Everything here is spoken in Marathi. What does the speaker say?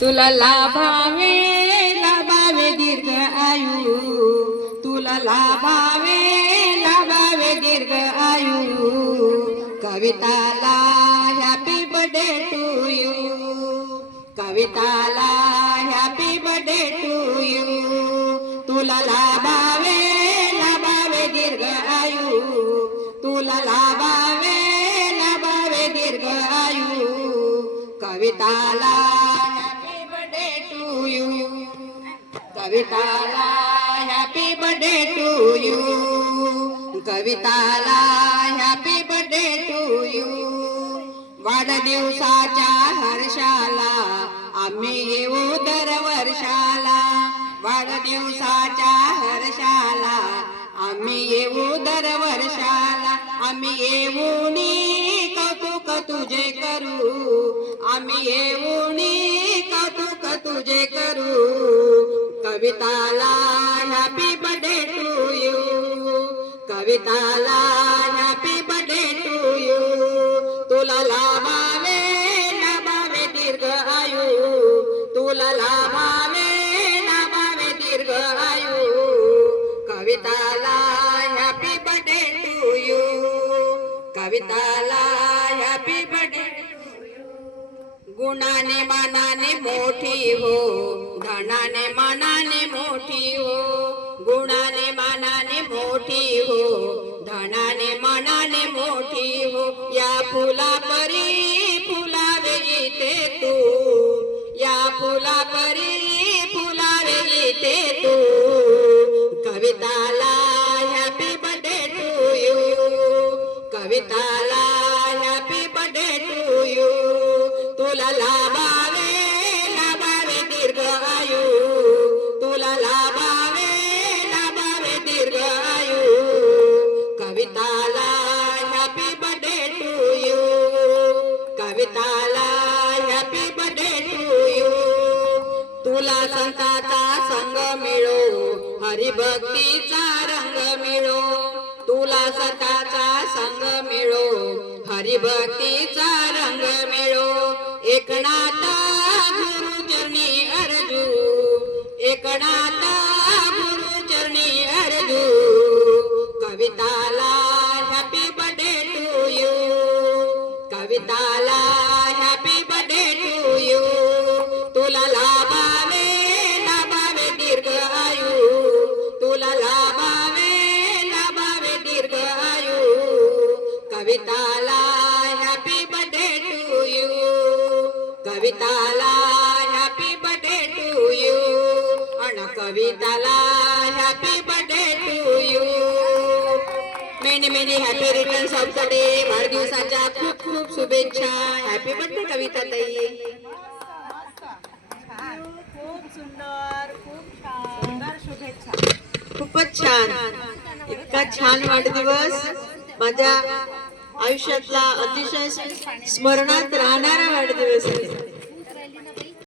तुला लाभावे लाभावे दीर्घ आयु. तुला लाभावे लाभावे दीर्घ आयु. कविताला हॅपी बर्थडे टू यू कविताला हॅपी बर्थडे टू यू तुला लाभावे लाभावे दीर्घ आयु. तुला लाभावे लाभावे दीर्घ आयु. कविताला कविताला हॅपी बर्थडे टू यू कविताला हॅपी बर्थडे टू यू वाढदिवसाच्या हर्षाला आम्ही येऊ दरवर्षाला. वाढदिवसाच्या हर्षाला आम्ही येऊ दरवर्षाला. आम्ही येऊन कौतुक तुझे करू. आम्ही येऊन कौतुक तुझे करू. कविताला हॅपी बर्थडे टू यू कविताला हॅपी बर्थडे टू यू तुला लाभावे लाभावे दीर्घ आयू. तुला लाभावे लाभावे दीर्घ आयू. कविताला हॅपी बर्थडे टू यू कविताला हॅपी बर्थडे गुणाने मानाने मोठी हो. धनाने फुला परी फुलावे इथे तू. या फुला परी फुलावे इथे तू. कविताला हॅपी बर्थडे टू यू कविताला हॅपी बर्थडे टू यू तुला ला संताचा संग मिळो. हरिभक्तीचा रंग मिळो. तुला सताचा संग मिळो. हरिभक्तीचा रंग मिळो. एकनाथा गुरुचरणी अर्जू. एकनाथा गुरुचरणी अर्जू. कविताला हॅपी बर्थडे टू यू कविताला कविताला हॅपी बर्थडे टू यू अन कविताला happy birthday to you many many happy returns of the day वाढदिवसाच्या खूप खूप शुभेच्छा. हॅपी बर्थडे कविता ताई. खूप सुंदर खूप सुंदर शुभेच्छा खूपच छान. इतका छान वाढदिवस माझ्या आयुष्यातला अतिशय स्मरणात राहणारा वाढदिवस आहे.